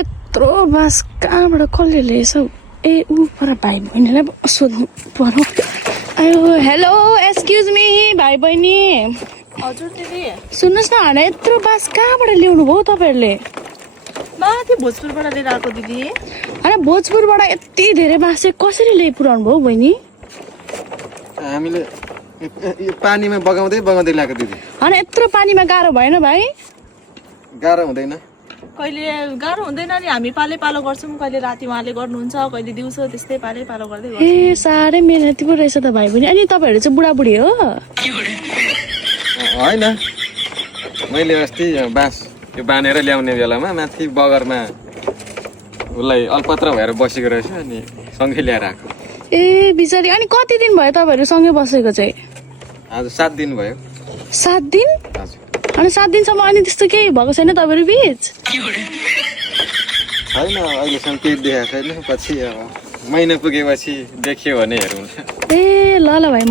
यत्रो बाँस कहाँबाट कसले ल्याएछ ए ऊ पर भाइ बहिनीलाई सोध्नु पर्यो आयो हेलो एक्सक्युज मी भाइ बहिनी हजुर दिदी सुन्नुहोस् न होइन यत्रो बाँस कहाँबाट ल्याउनु भयो तपाईँहरूले माथि भोजपुरबाट लिएर आएको दिदी होइन भोजपुरबाट यति धेरै बाँस चाहिँ कसरी ल्याइ पुऱ्याउनु भयो बहिनी हामीले यो पानीमा बगाउँदै बगाउँदै ल्याएको दिदी होइन यत्रो पानीमा गाह्रो भएन भाइ गाह्रो हुँदैन कहिले गाह्रो हुँदैन नि हामी पाले पालो गर्छौँ कहिले राति उहाँले गर्नुहुन्छ कहिले दिउँसो त्यस्तै पाले पालो गर्दै गर्छौँ ए साह्रै मेहनती पो रहेछ त भाइ बहिनी अनि तपाईँहरू चाहिँ बुढाबुढी हो होइन मैले अस्ति बाँस त्यो बाँधेर ल्याउने बेलामा माथि बगरमा उसलाई अल्पत्र भएर बसेको रहेछ अनि सँगै ल्याएर आएको ए बिचारी अनि कति दिन भयो तपाईँहरू सँगै बसेको चाहिँ आज 7 दिन भयो 7 दिन हजुर अनि 7 दिनसम्म अनि त्यस्तो केही भएको छैन तपाईँहरू बिच छैन अहिलेसम्म केही देखाएको छैन पछि अब महिना पुगेपछि देखियो भने हेरौँ ए ल ल भाइ